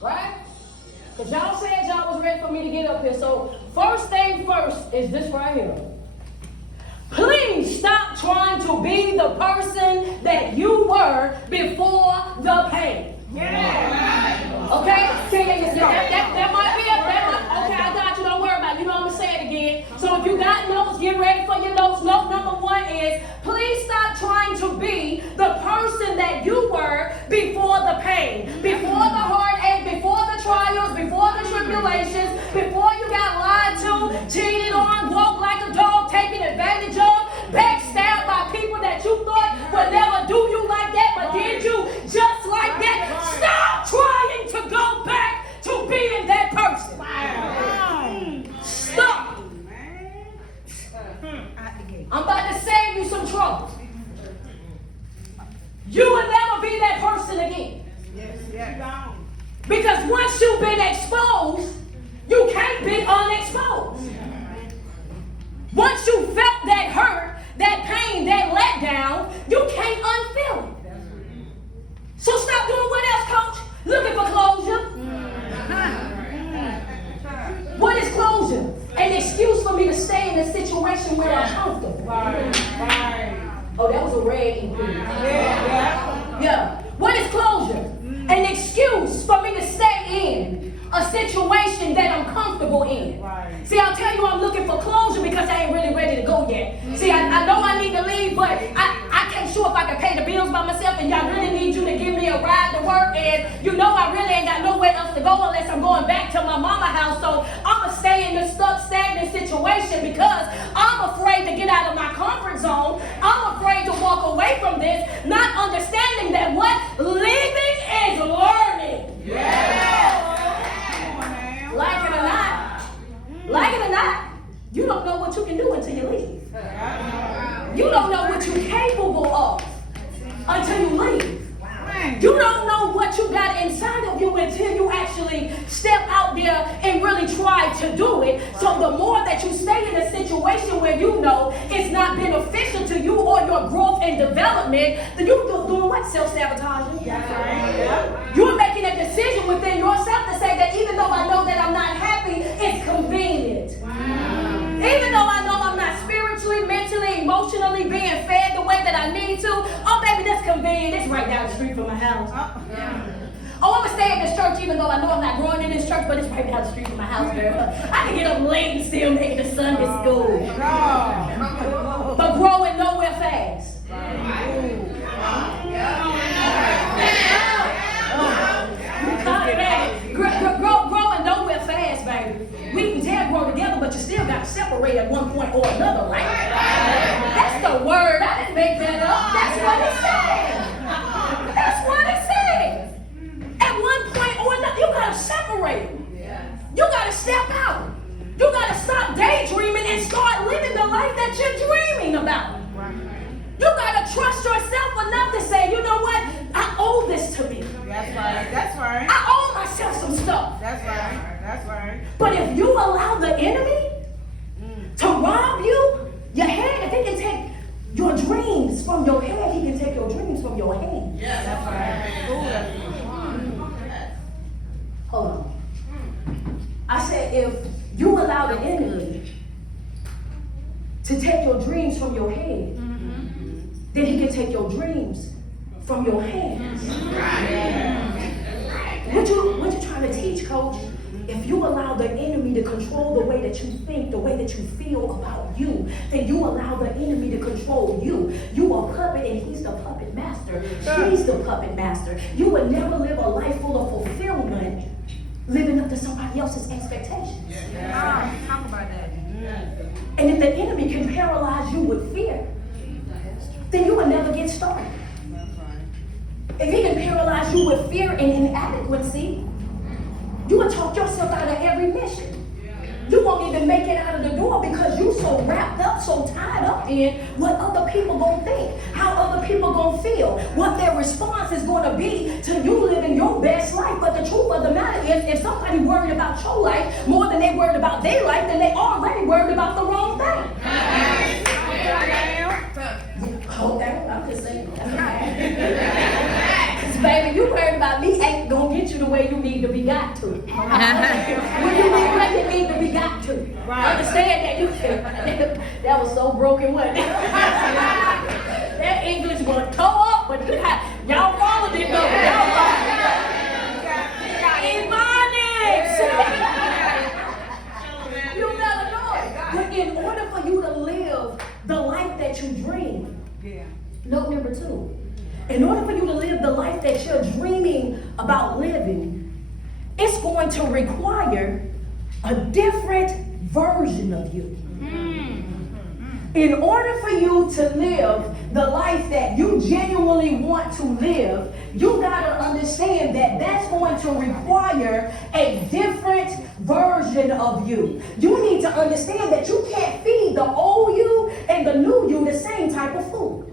Right? Because y'all said y'all was ready for me to get up here. So first thing first is this right here. Please stop trying to be the person that you were before the pain. Yeah. Okay? That might be it. Okay, I got you. Don't worry about it. You know I'm going to say it again. So if you got notes, get ready for your notes. Note number 1 is, please stop trying to be the person that you were before the pain, before the heartache, before the trials, before the tribulations, before you got lied to, cheated on, walked like a dog, taken advantage of, backstabbed by people that you thought would never do you like that, but did you just like that. Stop trying to go back to being that person. Stop. I'm about to save you some trouble. You will never be that person again. Because once you've been exposed, you can't be unexposed. Once you felt that hurt, that pain, that letdown, you can't unfeel it. So stop doing what else, coach? Looking for closure. What is closure? An excuse for me to stay in a situation where I'm comfortable. Oh, that was a red EP. Yeah. What is closure? An excuse for me to stay in a situation that I'm comfortable in. See, I'll tell you I'm looking for closure because I ain't really ready to go yet. See, I know I need to leave, but I can't sure if I can pay the bills by myself, and y'all really need you to give me a ride to work, and you know I really ain't got nowhere else to go unless I'm going back to my mama house, so I'm going to stay in this stuck, stagnant situation because I'm afraid to get out of my comfort zone. I'm afraid to walk away from this, not understanding that what? Living is learning. Like it or not, you don't know what you can do until you leave. You don't know what you're capable of until you leave. You don't know what you got inside of you until you actually step out there and really try to do it. So the more that you stay in a situation where you know it's not beneficial to you or your growth and development, then you're doing what? Self-sabotaging. You're making a decision within yourself to say that even though I know that I'm not happy, it's convenient. Even though I know I'm not spiritually, mentally, emotionally being fed the way that I need to, oh baby, that's convenient. It's right down the street from my house. Oh, I'm going to stay at this church even though I know I'm not growing in this church, but it's right down the street from my house, girl. I can get up late and still make it to Sunday school. But growing nowhere fast. Growing nowhere fast, baby. We can tell grow together, but you still got to separate at one point or another, right? That's the word. I didn't make that up. That's what it said. That's what it said. At one point or another, you got to separate. You got to step out. You got to stop daydreaming and start living the life that you're dreaming about. You got to trust yourself enough to say, you know what? I owe this to me. That's right. I owe myself some stuff. That's right. But if you allow the enemy to rob you, your head, if he can take your dreams from your head, he can take your dreams from your hand. Yeah, that's right. Hold on. I said if you allow the enemy to take your dreams from your head, then he can take your dreams from your hands. What you trying to teach, coach? If you allow the enemy to control the way that you think, the way that you feel about you, then you allow the enemy to control you. You are a puppet and he's the puppet master. She's the puppet master. You would never live a life full of fulfillment living up to somebody else's expectations. Talk about that. And if the enemy can paralyze you with fear, then you will never get started. If he can paralyze you with fear and inadequacy, you will talk yourself out of every mission. You won't even make it out of the door because you so wrapped up, so tied up in what other people gonna think, how other people gonna feel, what their response is gonna be to you living your best life. But the truth of the matter is, if somebody worried about your life more than they worried about their life, then they already worried about the wrong thing. Okay, I'm just saying. Baby, you worried about me ain't gonna get you to where you need to be got to. When you need where you need to be got to. Understand that you that was so broken, wasn't it? That English was tore up, but y'all followed it though. You never know it. But in order for you to live the life that you dream, note number 2. In order for you to live the life that you're dreaming about living, it's going to require a different version of you. In order for you to live the life that you genuinely want to live, you got to understand that that's going to require a different version of you. You need to understand that you can't feed the old you and the new you the same type of food.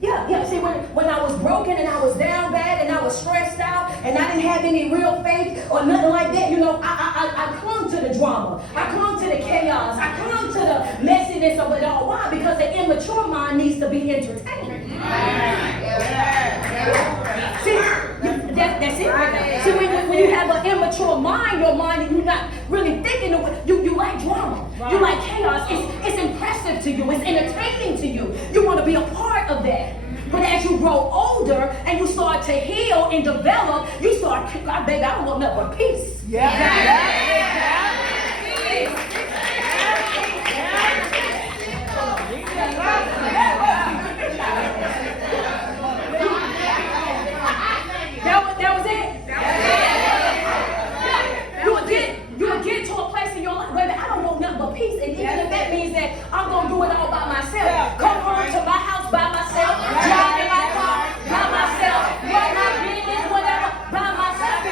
Yeah. See, when I was broken and I was down bad and I was stressed out and I didn't have any real faith or nothing like that, I clung to the drama. I clung to the chaos. I clung to the messiness of it all. Why? Because the immature mind needs to be entertained. See, that's it right there. See, when you have an immature mind, your mind, and you're not really thinking of it, you like drama. You like chaos. It's impressive to you. It's entertaining to you. You want to be a part of that. But as you grow older and you start to heal and develop, you start, baby, I don't want nothing but peace. That was it. You would get to a place in your life, baby, I don't want nothing but peace. And even if that means that I'm going to do it all by myself, come home to my house by myself, drive in my car by myself, run my business, whatever, by myself.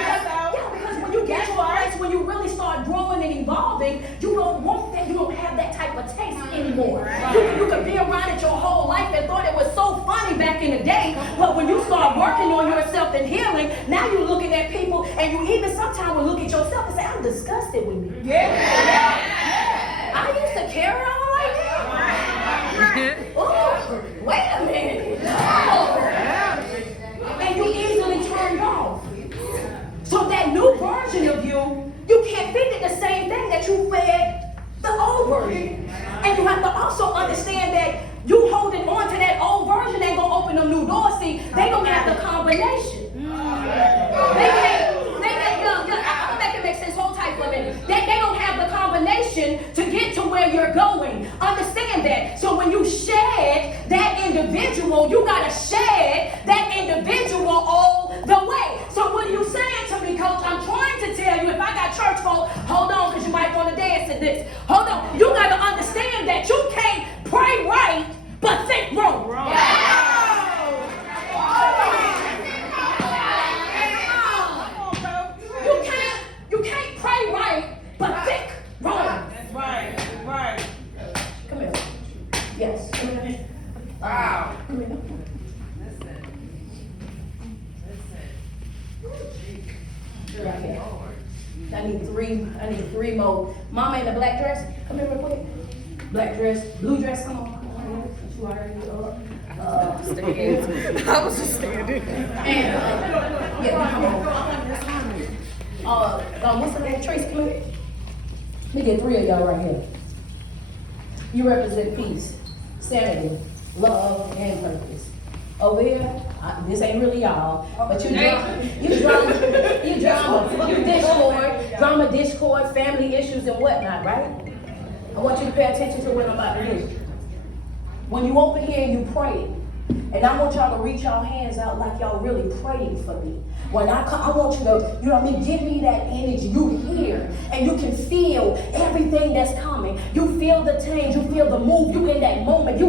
Because when you get to a place when you really start growing and evolving, you don't want that, you don't have that type of taste anymore. You could be around it your whole life and thought it was so funny back in the day, but when you start working on yourself and healing, now you're looking at people and you even sometimes will look at yourself and say, I'm disgusted with me. I used to carry on like that. Oh, wait a minute. And you easily turned off. So that new version of you, you can't feed it the same thing that you fed the old version. And you have to also understand that you holding on to that old version ain't gonna open them new doors. See, they don't have the combination. I'll make it make sense whole type of it. They don't have the combination to get to where you're going. Understand that. So when you shed that individual, you gotta shed that individual all the way. So what are you saying to me, Coach? I'm trying to tell you, if I got church folk, hold on, because you might want to dance at this. Hold on. You gotta understand that you can't pray right, but think wrong. You can't pray right, but think wrong. That's right. Come here. Yes. Come here. Wow. Come here. Right here. I need three more. Mama in the black dress. Come here real quick. Black dress, blue dress. Come on. You already I was just standing. And what's the name? Trace, come here. Let me get 3 of y'all right here. You represent peace, sanity, love, and purpose. Over here, this ain't really y'all, but you discord, family issues and whatnot, right? I want you to pay attention to what I'm about to do. When you open here and you pray, and I want y'all to reach y'all hands out like y'all really praying for me. When I come, I want you to, you know what I mean, give me that energy. You hear and you can feel everything that's coming. You feel the change, you feel the move, you in that moment. You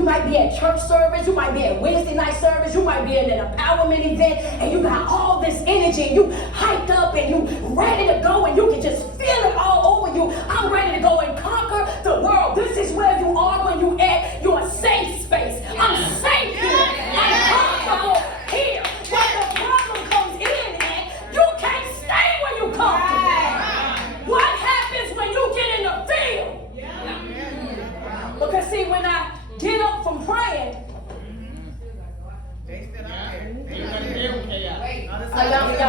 might be at church service, you might be at Wednesday night service, you might be in an empowerment event, and you got all this energy, and you hyped up and you ready to go, and you can just feel it all over you. I'm ready to go and conquer the world. This is where you are when you at your safe space. I'm safe here. I'm comfortable here. When the problem comes in at, you can't stay where you comfortable. What happens when you get in the field? Because see, when I get up from praying,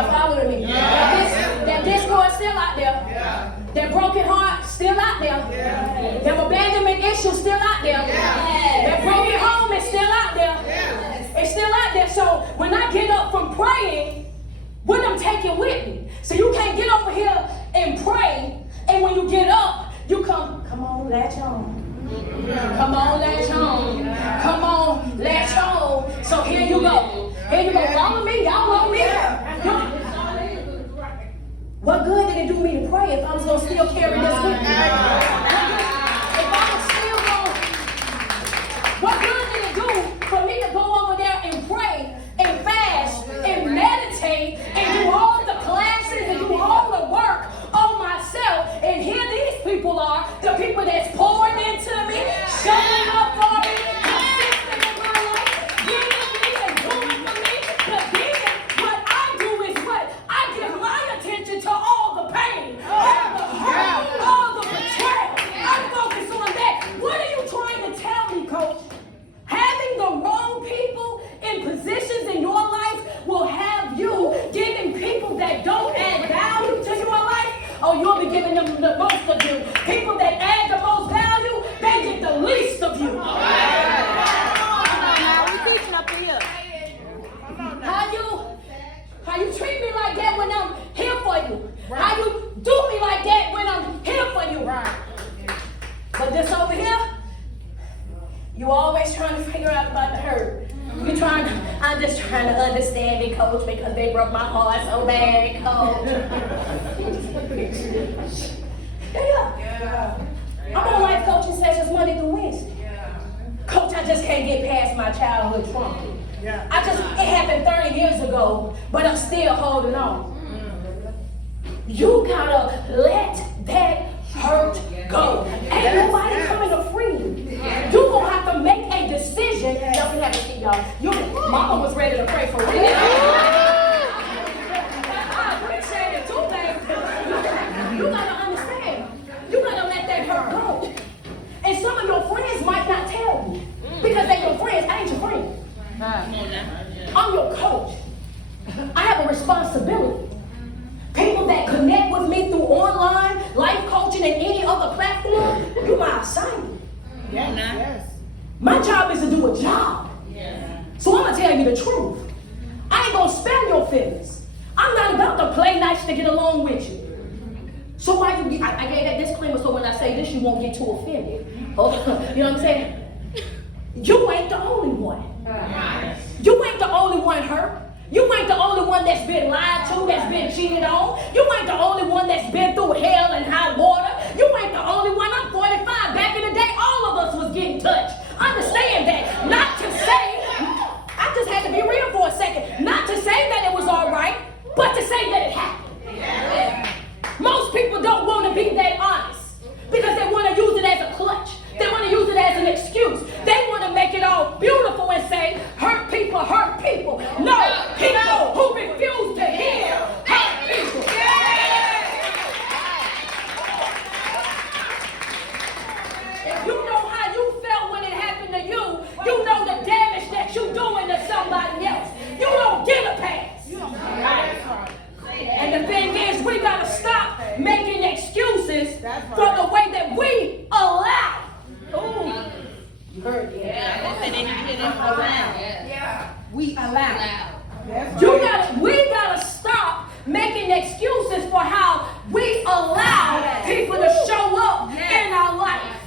Y'all following me? That discord still out there. That broken heart still out there. That abandonment issue still out there. That broken home is still out there. It's still out there. So when I get up from praying, what I'm taking with me. So you can't get over here and pray, and when you get up, you come on, latch on. Come on, latch on. Come on, latch on. So here you go. Here you go. Follow me. Y'all know me. What good did it do me to pray if I was going to still carry this with me? What good did it do for me to go over there and pray and fast and meditate and do all the classes and do all the work on myself? And here these people are, the people that's pouring into me, showing up for me, consistent in my life, giving me and doing for me. But then what I do is what? I give my attention to all the pain, all the hurt, all the betrayal. I focus on that. What are you trying to tell me, Coach? Having the wrong people in positions in your life will have you giving people that don't add value to your life, or you'll be giving them the most of you. People that add the most value, they get the least of you. How you treat me like that when I'm here for you? How you do me like that when I'm here for you? But this over here, you always trying to figure out about the hurt. I'm just trying to understand it, Coach, because they broke my heart so bad, Coach. Yeah. I'm on life coaching sessions Monday through Wednesday. Coach, I just can't get past my childhood trauma. It happened 30 years ago, but I'm still holding on. You gotta let that hurt go. Ain't nobody coming to free you. You gonna have to make a decision. Y'all can have a seat, y'all. Your mama was ready to pray for real. I appreciate it too, baby. You gotta understand. You gotta let that hurt go. And some of your friends might not tell you because they're your friends. I ain't your friend. I'm your coach. I have a responsibility. People that connect with me through online, life coaching, and any other platform, you my assignment. Yes. My job is to do a job. So I'm going to tell you the truth. I ain't going to spare your feelings. I'm not about to play nice to get along with you. So why I gave that disclaimer so when I say this, you won't get too offended. You know what I'm saying? You ain't the only one. You ain't the only one hurt. You ain't the only one that's been lied to, that's been cheated on. You ain't the only one that's been through hell and high water. You ain't the only one. I'm 45. Back in the day, all of us was getting touched. Understand that. Not to say, I just had to be real for a second. Not to say that it was all right, but to say that it happened. Most people don't want to be that honest because they want to use it as a clutch. They want to use it as an excuse. They want to make it all beautiful and say, hurt people hurt people. No, people who refuse to hear hurt people. If you know how you felt when it happened to you, you know the damage that you're doing to somebody else. You don't get a pass. And the thing is, we got to stop making excuses for the way that we allow. Ooh. You heard that? We allow. We gotta stop making excuses for how we allow people to show up in our life.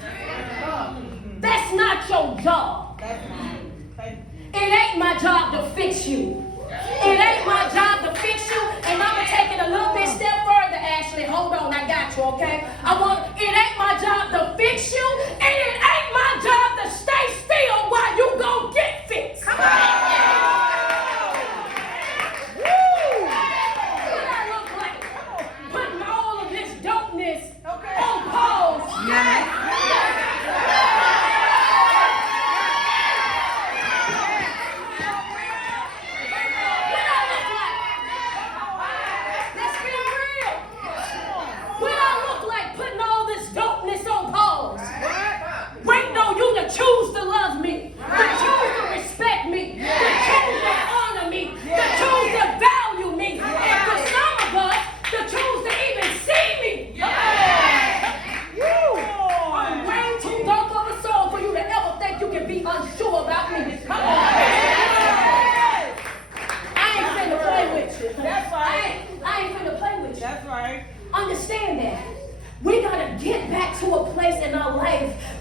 That's not your job. It ain't my job to fix you. It ain't my job to fix you. And I'm gonna take it a little bit step further, Ashley. Hold on, I got you, okay? It ain't my job to fix you, and it ain't my job to stay still while you go get fixed. Come on. Woo! What I look like? Putting all of this dopeness on pause.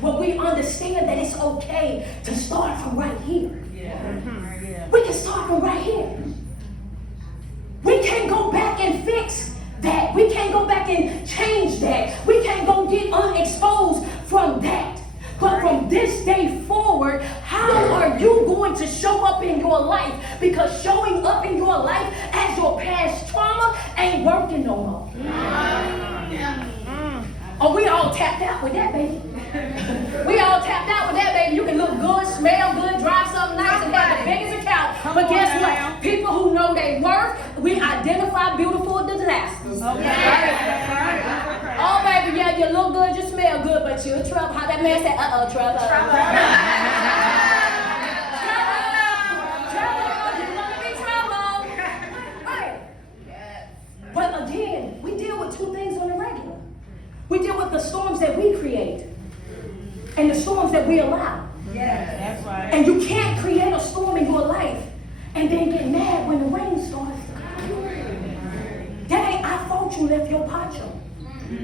when we understand that it's okay to start from right here. We can start from right here. We can't go back and fix that. We can't go back and change that. We can't go get unexposed from that. But from this day forward, how are you going to show up in your life? Because showing up in your life as your past trauma ain't working no more. Oh, we all tapped out with that, baby. We all tapped out with that, baby. You can look good, smell good, drive something nice, and have the biggest account. But guess what? People who know their worth, we identify beautiful disasters. Oh, baby, yeah, you look good, you smell good, but you're in trouble. How that man said, trouble. But again, we deal with two things on the regular. We deal with the storms that we create and the storms that we allow. That's right. And you can't create a storm in your life and then get mad when the rain starts to come. That ain't our fault you left your poncho.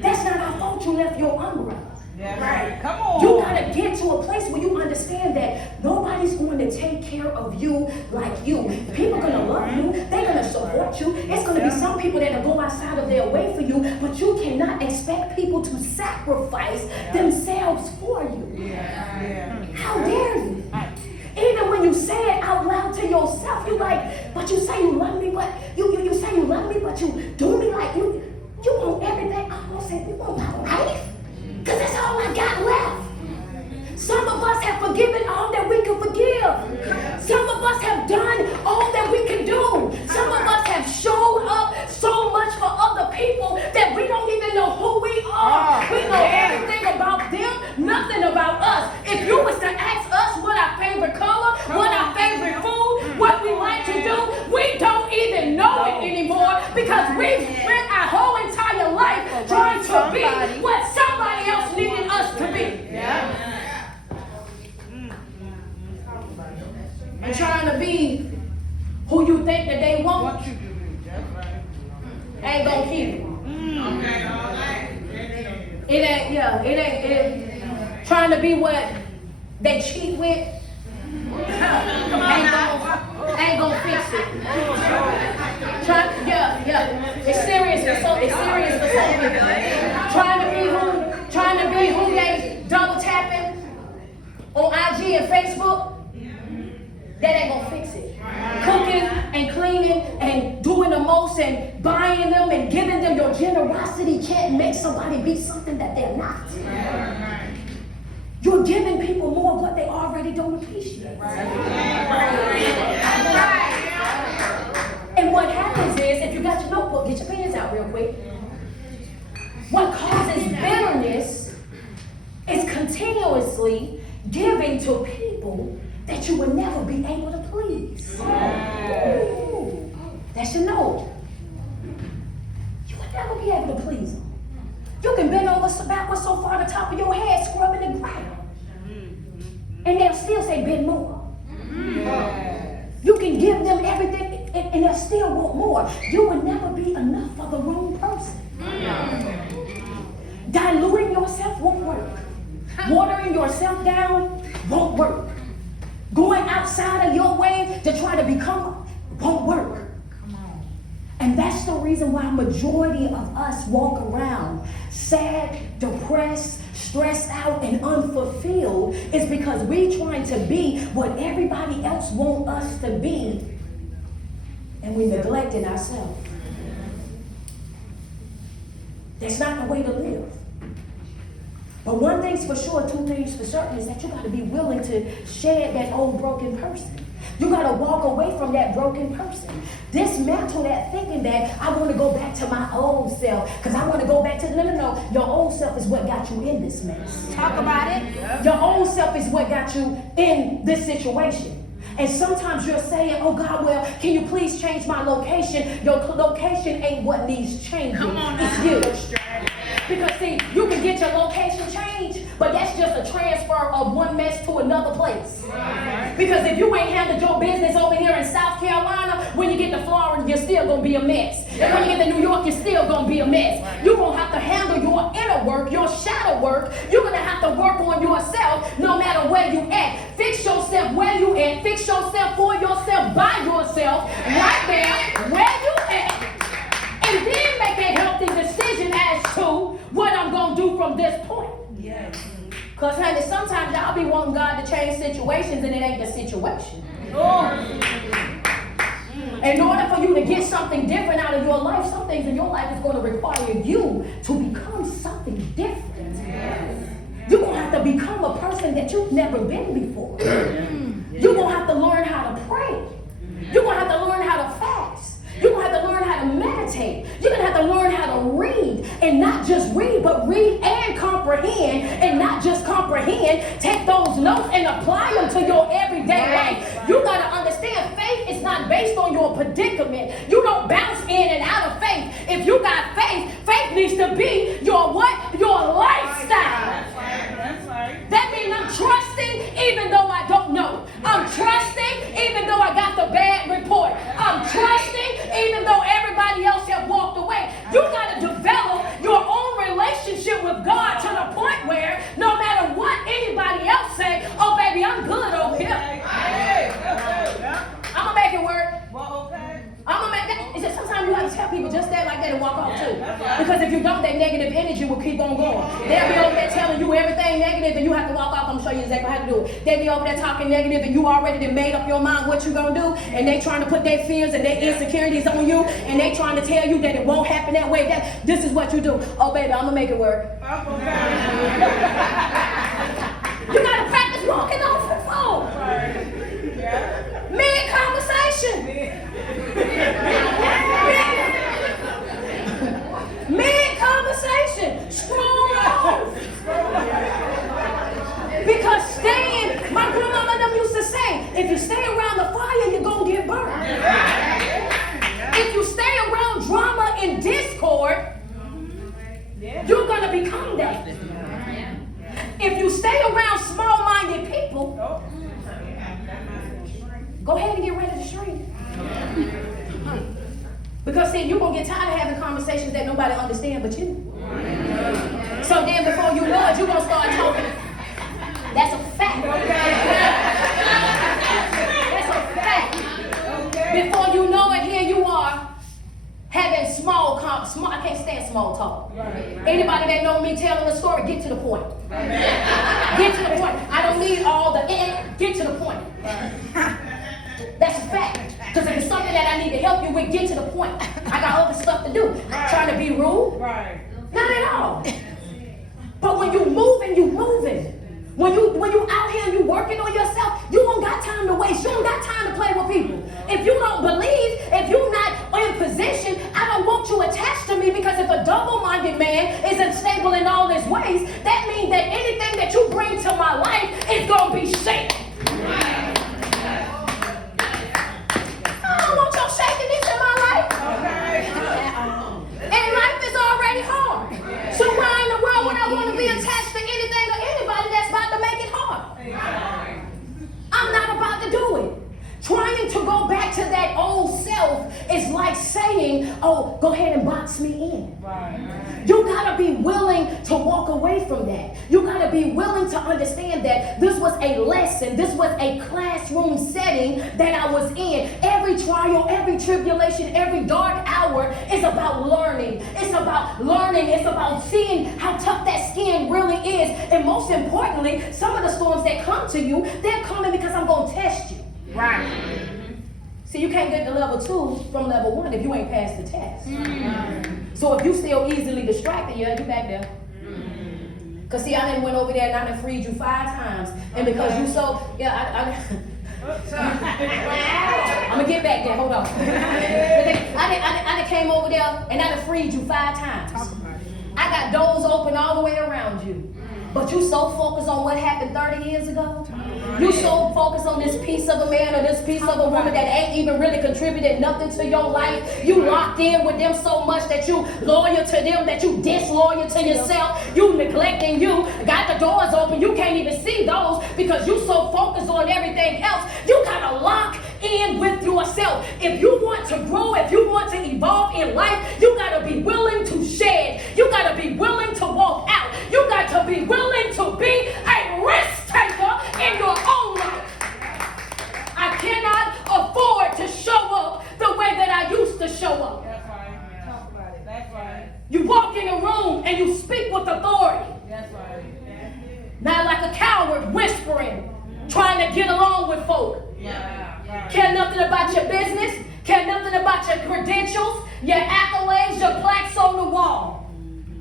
That's not our fault you left your umbrella. That's right. Come on. You gotta get to a place where you understand that nobody's going to take care of you like you. People are gonna love you. They're gonna support you. It's gonna be some people that will go outside of their way for you, but you cannot expect people to sacrifice themselves for you. How dare you? Even when you say it out loud to yourself, you like, but you say you love me, but you say you love me, but you do me like you want everything. I almost said you want my life. Because that's all I got left. Some of us have forgiven all that we can forgive. Some of us have done all that we can do. Some of us have showed up so much for other people that we don't even know who we are. We know everything about them, nothing about us. If you was to ask us what our favorite color, what our favorite food, what we like to do, we don't even know it anymore because we've spent our whole entire life trying to be what somebody else needed us to be. And trying to be who you think that they want ain't gonna keep it. It ain't trying to be what they cheat with ain't gonna fix it. It's serious for some people. Trying to be who they double tapping on IG and Facebook, that ain't gonna fix it. Cooking and cleaning and doing the most and buying them and giving them your generosity can't make somebody be something that they're not. You're giving people more of what they already don't appreciate. And what happens is, if you got your notebook, get your pens out real quick. What causes bitterness is continuously giving to people that you would never be able to please. Ooh, that's your note. You would never be able to please them. You can bend over backwards so far the top of your head, scrubbing the ground. And they'll still say, bend more. You can give them everything and they'll still want more. You will never be enough for the wrong person. Diluting yourself won't work. Watering yourself down won't work. Going outside of your way to try to become won't work. And that's the reason why majority of us walk around sad, depressed, stressed out, and unfulfilled, is because we're trying to be what everybody else wants us to be, and we're neglecting ourselves. That's not the way to live. But one thing's for sure, two things for certain, is that you got to be willing to shed that old broken person. You got to walk away from that broken person. Dismantle that thinking that I want to go back to my old self because I want to go back to, no. Your old self is what got you in this mess. Talk about it. Your old self is what got you in this situation. And sometimes you're saying, oh God, well, can you please change my location? Your location ain't what needs changing. It's you. Because see, you can get your location changed, but that's just a transfer of one mess to another place. Because if you ain't handled your business over here in South Carolina, when you get to Florida, you're still going to be a mess. And when you get to New York, you're still going going to be a mess. You're going to have to handle your inner work, your shadow work. You're going to have to work on yourself no matter where you at. Fix yourself where you at. Fix yourself for yourself, by yourself, right there, where you at. And then make a healthy decision as to what I'm going to do from this point. Yes. Because, honey, sometimes y'all be wanting God to change situations and it ain't the situation. In order for you to get something different out of your life, some things in your life is going to require you to become something different. You're going to have to become a person that you've never been before. You're going to have to learn how to pray. You're going to have to learn how to fast. You're going to have to learn how to meditate. You're going to have to learn how to read. And not just read, but read and comprehend. And not just comprehend. Take those notes and apply them to your everyday life. You got to understand, faith is not based on your predicament. You don't bounce in and out of faith. If you got faith, faith needs to be your what? Your lifestyle. That's right. That means I'm trusting even though I don't know. I'm trusting even though I got the bad report. I'm trusting even though everybody else have walked away. You got to develop your own relationship with God to the point where no matter what anybody else say, oh baby, I'm good over here. I'm going to make it work. I'm gonna make that. It's just sometimes you have to tell people just that like that and walk off too. Because if you don't, that negative energy will keep on going. They'll be over there telling you everything negative and you have to walk off. I'm gonna show you exactly how to do it. They'll be over there talking negative and you already done made up your mind what you gonna do, and they trying to put their fears and their insecurities on you, and they trying to tell you that it won't happen that way. That this is what you do. Oh baby, I'm gonna make it work. You gotta practice walking off the phone. Mid conversation. Mid-conversation, scroll off. Because staying, my grandmama them used to say, if you stay around the fire, you're going to get burned. If you stay around drama and discord, you're going to become that. If you stay around small-minded people, go ahead and get ready to shrink. Because see, you're going to get tired of having conversations that nobody understands but you. So then before you know it, you're going to start talking. That's a fact. That's a fact. Before you know it, here you are having small, I can't stand small talk. Anybody that know me telling a story, get to the point. Get to the point. I don't need all the, get to the point. That's a fact. Because if it's something that I need to help you with, get to the point. I got other stuff to do. Trying to be rude? Not at all. But when you moving, you moving. When you out here and you working on yourself, you don't got time to waste. You don't got time to play with people. If you don't believe, if you're not in position, I don't want you attached to me, because if a double-minded man is unstable in all his ways, that means that anything that you bring to my life is going to be shaken. I don't want your shakiness in my life. And life is already hard. So why in the world would I want to be attached to anything or anybody that's about to make it hard? I'm not about to do it. Trying to go back to that old self is like saying, oh, go ahead and box me in. You got to be willing to walk away from that. You got to be willing to understand that this was a lesson. This was a classroom setting that I was in. Every trial, every tribulation, every dark hour is about learning. It's about learning. It's about seeing how tough that skin really is. And most importantly, some of the storms that come to you, they're coming because I'm going to test you. Right. See, you can't get to level 2 from level 1 if you ain't passed the test. So if you still easily distracted, you back there. Because see, I done went over there and I done freed you 5 times. And because you so, I'm going to get back there, hold on. I done came over there and I done freed you 5 times. I got doors open all the way around you. But you so focused on what happened 30 years ago. You so focused on this piece of a man or this piece of a woman that ain't even really contributed nothing to your life. You locked in with them so much that you loyal to them, that you disloyal to yourself. You neglecting you. Got the doors open. You can't even see those because you so focused on everything else. You gotta lock in with yourself. If you want to grow, if you want to evolve in life, you gotta be willing to You walk in a room and you speak with authority. That's right. Not like a coward whispering, trying to get along with folk. Care nothing about your business, care nothing about your credentials, your accolades, your plaques on the wall.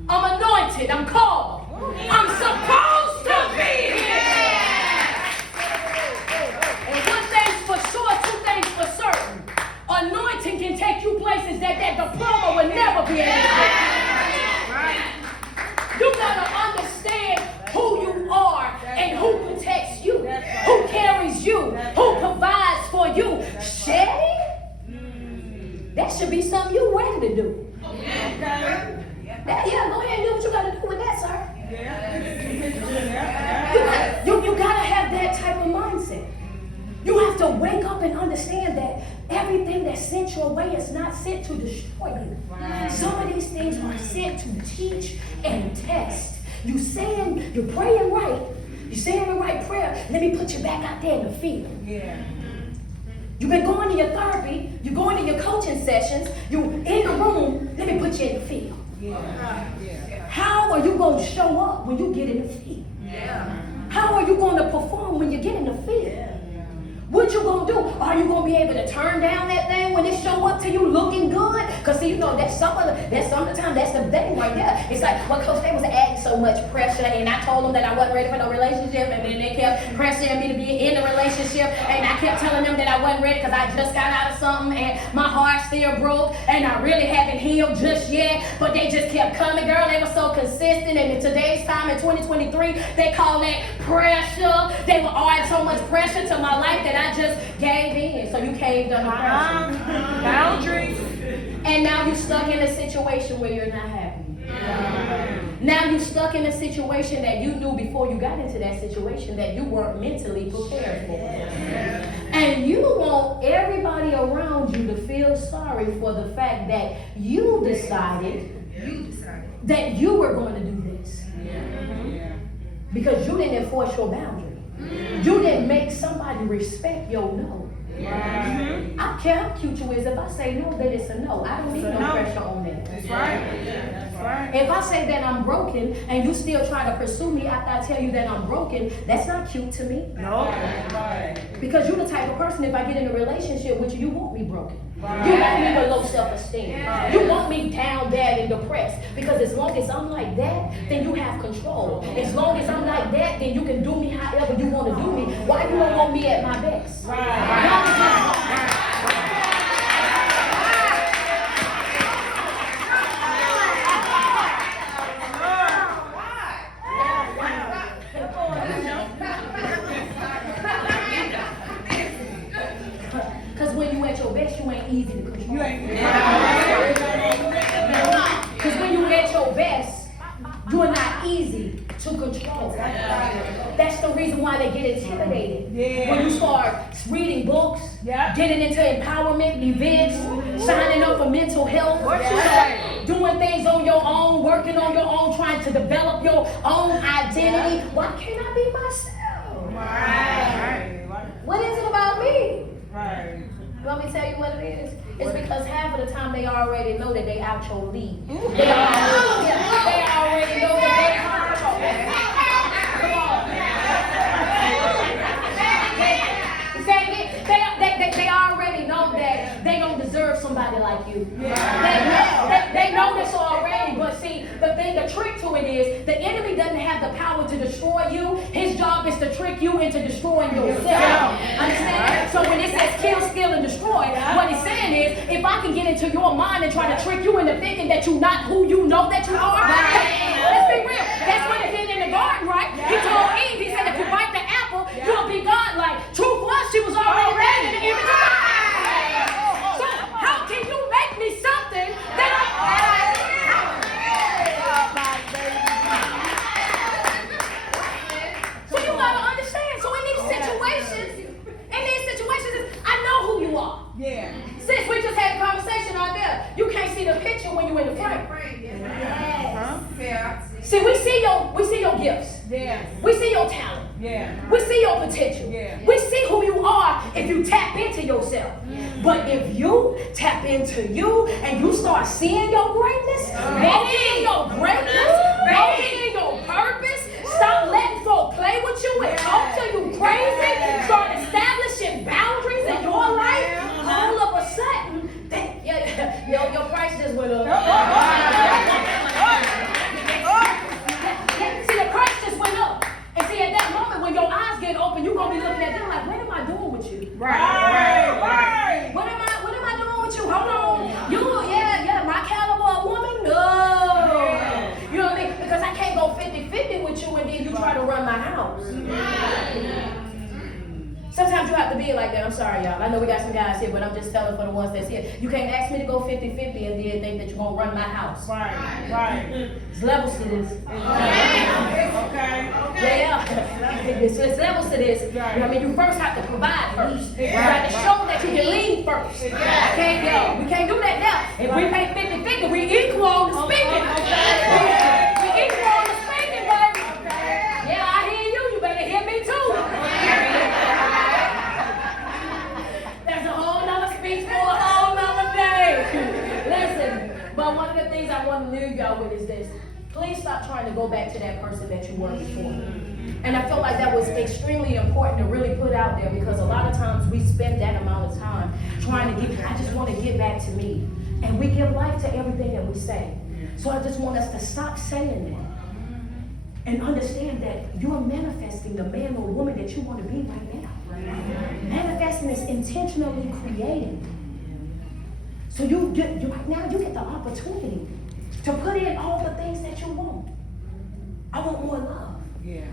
I'm anointed, I'm called. I'm supposed to be here. And one thing's for sure, two things for certain. Anointing can take you places that diploma will never be able to take. You gotta understand who you are and who protects you, who carries you, who provides for you. Shedding? That should be something you're ready to do. Yeah, go ahead and do what you gotta do with that, sir. You gotta have that type of mindset. You have to wake up and understand that everything that's sent your way is not sent to destroy you. Some of these things are sent to teach and test. You're praying right. You're saying the right prayer. Let me put you back out there in the field. You've been going to your therapy. You're going to your coaching sessions. You're in the room. Let me put you in the field. How are you going to show up when you get in the field? How are you going to perform when you get in the field? What you gonna do? Are you gonna be able to turn down that thing when it show up to you looking good? Cause see, you know that's some of the time that's the thing right there. It's like, well, Coach, they was adding so much pressure, and I told them that I wasn't ready for no relationship, and then they kept pressuring me to be in the relationship, and I kept telling them that I wasn't ready because I just got out of something, and my heart still broke, and I really haven't healed just yet. But they just kept coming, girl. They were so consistent, and in today's time in 2023, they call that pressure. They were adding so much pressure to my life that I just gave in. So you caved under pressure. Boundaries. And now you're stuck in a situation where you're not happy. Now you're stuck in a situation that you knew before you got into that situation that you weren't mentally prepared for. And you want everybody around you to feel sorry for the fact that you decided that you were going to do this. Because you didn't enforce your boundary. You didn't make somebody respect your no. I care how cute you is. If I say no, then it's a no. I don't need no pressure on that. That's right. If I say that I'm broken and you still try to pursue me after I tell you that I'm broken, that's not cute to me. No. Because you're the type of person, if I get in a relationship with you, you want me broken. You want me with low self-esteem. You want me down, bad, and depressed. Because as long as I'm like that, then you have control. As long as I'm like that, then you can do me however you want to do me. Why you don't want me at my best? Because when you at your best, you ain't easy to control. Because when you at your best, you're not easy to control. That's the reason why they get intimidated. When you start reading books, getting into empowerment events, signing up for mental health, doing things on your own, working on your own, trying to develop your own identity. Why can't I be myself? What is it about me? You want me to tell you what it is? It's because half of the time they already know that they out your league. They already know that they They already know that they don't deserve somebody like you. They know this already, but see, the trick to it is the enemy doesn't have the power to destroy you. His job is to trick you into destroying yourself. Understand? So when it says kill, steal, and destroy, what it's saying is, if I can get into your mind and try to trick you into thinking that you're not who you know that you are, let's be real. That's what it did in the garden, right? He told Eve, he said, if you bite the apple, you'll be God-like. Truth was, she was already made in the image of God. So how can you make me something that So you gotta understand. So in these situations, I know who you are. Since we just had a conversation out there, you can't see the picture when you're in the frame. See, we see your gifts. We see your talent. We see your potential. We see who you are if you tap into yourself. But if you tap into you and you start seeing your greatness, walking sorry, y'all. I know we got some guys here, but I'm just telling for the ones that's here. You can't ask me to go 50-50 and then think that you're going to run my house. Right, right. There's levels to this. Okay. Yeah. There's levels to this. You know what I mean? You first have to provide first. You have to show that you can lead first. We can't do that now. If we pay 50-50, we equal on the speaking. We equal on the speaking, baby. Yeah, I hear you. You better hear me too. That's a whole nother speech for a whole nother day. Listen, but one of the things I want to leave y'all with is this. Please stop trying to go back to that person that you were before. And I felt like that was extremely important to really put out there, because a lot of times we spend that amount of time trying to I just want to get back to me. And we give life to everything that we say. So I just want us to stop saying that. And understand that you're manifesting the man or woman that you want to be right now. Manifesting is intentionally creating. So right now you get the opportunity to put in all the things that you want. I want more love.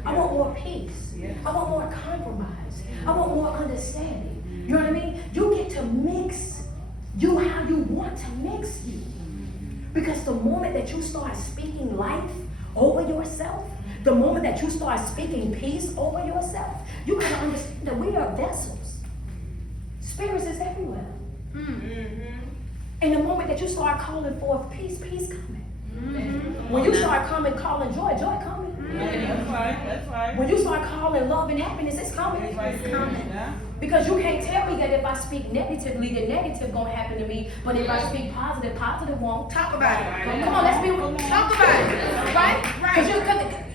I want more peace. I want more compromise. I want more understanding. You know what I mean? You get to mix you how you want to mix you. Because the moment that you start speaking life over yourself, the moment that you start speaking peace over yourself, you gotta understand that we are vessels. Spirits is everywhere. And the moment that you start calling forth peace, peace coming. When you start calling joy, joy coming. That's right. When you start calling love and happiness, it's coming. It's coming. Because you can't tell me that if I speak negatively, the negative gonna happen to me. But if I speak positive, positive won't. Talk about it. Come on, let's be talk about it. Right? Because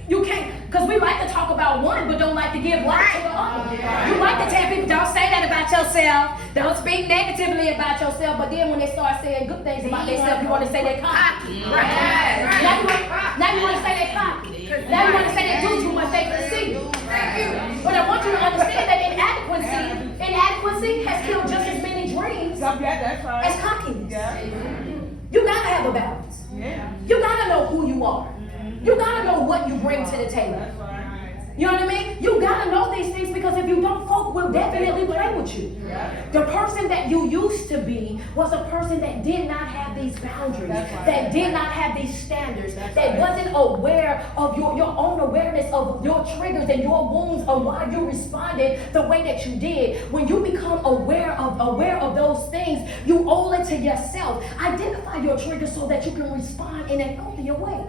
you can't, because we like to talk about one, but don't like to give life to the other. You like to tell people, don't say that about yourself. Don't speak negatively about yourself. But then when they start saying good things about themselves, you want to say they're cocky. Now you want to say they're cocky. Now you want to say they do too much, they can see you. But I want you to understand that inadequacy has killed just as many dreams as cockiness. You gotta have a balance. You gotta know who you are. You gotta know what you bring to the table. You know what I mean? You gotta know these things, because if you don't, folk will definitely play with you. The person that you used to be was a person that did not have these boundaries, that did not have these standards, that wasn't aware of your own awareness of your triggers and your wounds, of why you responded the way that you did. When you become aware of those things, you owe it to yourself. Identify your triggers so that you can respond in a healthier way.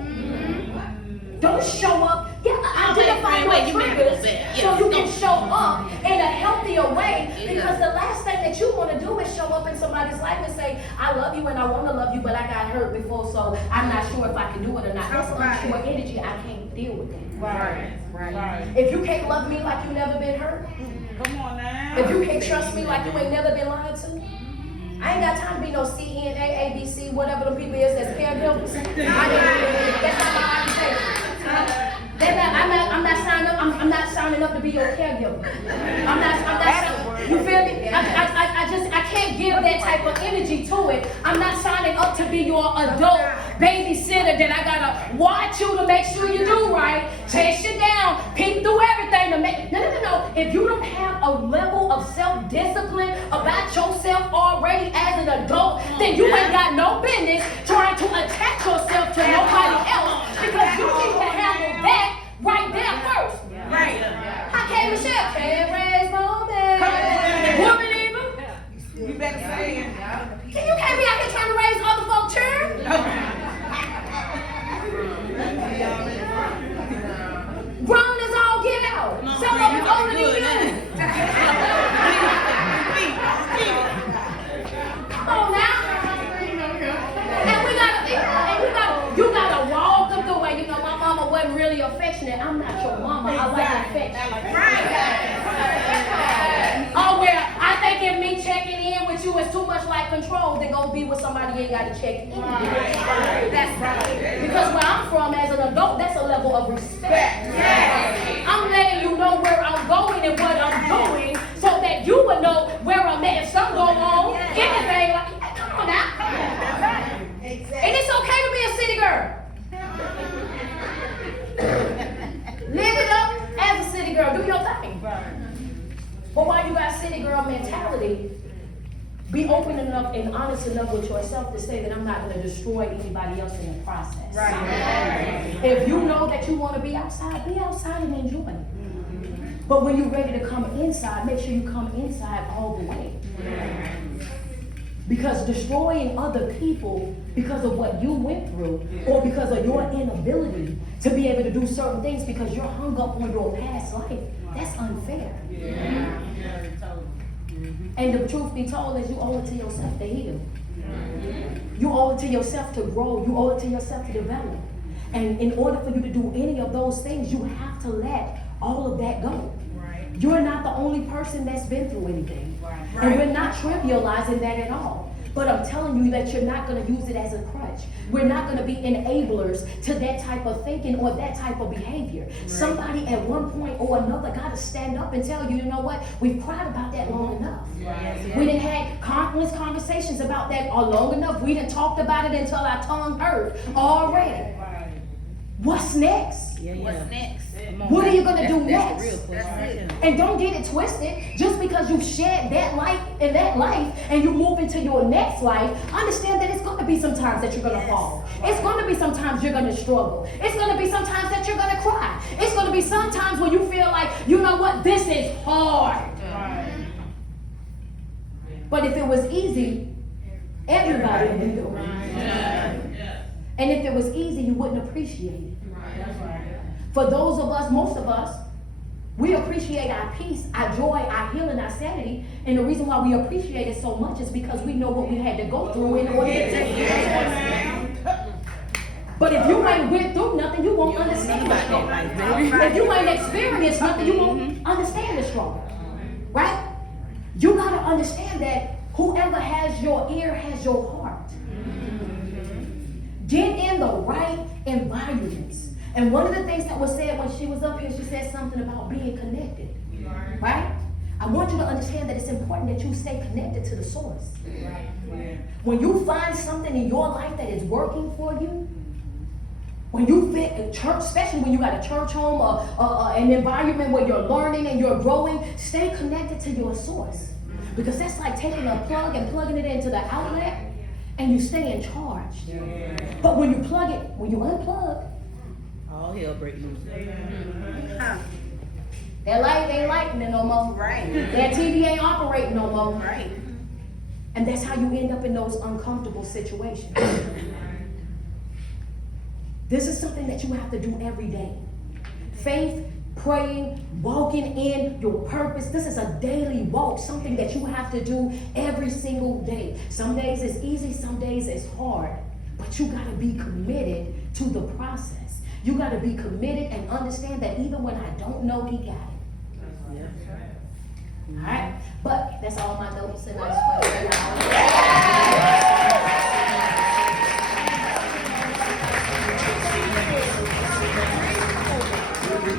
Don't show up. Identify your triggers so you can show up in a healthier way. Because the last thing that you want to do is show up in somebody's life and say, I love you and I want to love you, but I got hurt before, so I'm not sure if I can do it or not. That's unsure energy. I can't deal with that. Right. If you can't love me like you never been hurt, Come on now. if you can't trust me like you ain't never been lied to, I ain't got time to be no CNA, ABC, whatever the people is that's caregivers. That's not my occupation. I'm not signing up to be your caregiver. I'm not you feel me? I can't give that type of energy to it. I'm not signing up to be your adult babysitter that I gotta watch you to make sure you do right, chase you down, peek through everything to make. No. If you don't have a level of self-discipline about yourself already as an adult, then you ain't got no business trying to attach yourself to nobody else, because you need to handle that right there first. Right. Okay, Michelle, can't raise no man. Woman even. You better say it. You can't be out here trying to raise other folks' children. Grown as all get out. Some of them older than you. Come on now. And you gotta walk them the way. You know, my mama wasn't really affectionate. I'm not your mama. I like affection. Oh, well, I think if me checking in with you is too much like control, then go be with somebody you ain't got to check in. That's right. Because where I'm from as an adult, that's a level of respect. I'm letting you know where I'm going and what I'm doing, so that you would know where I'm at. If something go wrong, anything, like, come on now. And it's okay to be a city girl. Live it up as a city girl. Do your thing. But while you got city it girl mentality, be open enough and honest enough with yourself to say that I'm not going to destroy anybody else in the process. Right. If you know that you want to be outside and enjoy it. But when you're ready to come inside, make sure you come inside all the way. Because destroying other people because of what you went through or because of your inability to be able to do certain things because you're hung up on your past life, that's unfair. And the truth be told is you owe it to yourself to heal. You owe it to yourself to grow. You owe it to yourself to develop. And in order for you to do any of those things, you have to let all of that go. You're not the only person that's been through anything. And we're not trivializing that at all. But I'm telling you that you're not going to use it as a crutch. We're not going to be enablers to that type of thinking or that type of behavior. Somebody at one point or another got to stand up and tell you, you know what, we've cried about that long enough. We didn't have countless conversations about that long enough. We didn't talked about it until our tongue hurt already. What's next? What's next? What are you going to do next? That's it. And don't get it twisted. Just because you've shed that life in that life and you move into your next life, understand that it's going to be some times that you're going to fall. It's going to be some times you're going to struggle. It's going to be some times that you're going to cry. It's going to be some times when you feel like, you know what, this is hard. But if it was easy, everybody would be doing it. And if it was easy, you wouldn't appreciate it. For those of us, most of us, we appreciate our peace, our joy, our healing, our sanity. And the reason why we appreciate it so much is because we know what we had to go through in order to take it. But if you ain't went through nothing, you won't understand the struggle. If you ain't experienced nothing, you won't understand the struggle. Right? You got to understand that whoever has your ear has your heart. Get in the right environments. And one of the things that was said when she was up here, she said something about being connected. Right? I want you to understand that it's important that you stay connected to the source. When you find something in your life that is working for you, when you fit in church, especially when you got a church home or an environment where you're learning and you're growing, stay connected to your source. Because that's like taking a plug and plugging it into the outlet and you stay in charge. But when you plug it, when you unplug, All hell break loose. that light ain't lighting no more. Right. That TV ain't operating no more. Right. And that's how you end up in those uncomfortable situations. This is something that you have to do every day. Faith, praying, walking in your purpose. This is a daily walk, something that you have to do every single day. Some days it's easy, some days it's hard. But you got to be committed to the process. You got to be committed and understand that even when I don't know, he got it. All right? But that's all my notes, and I just want to say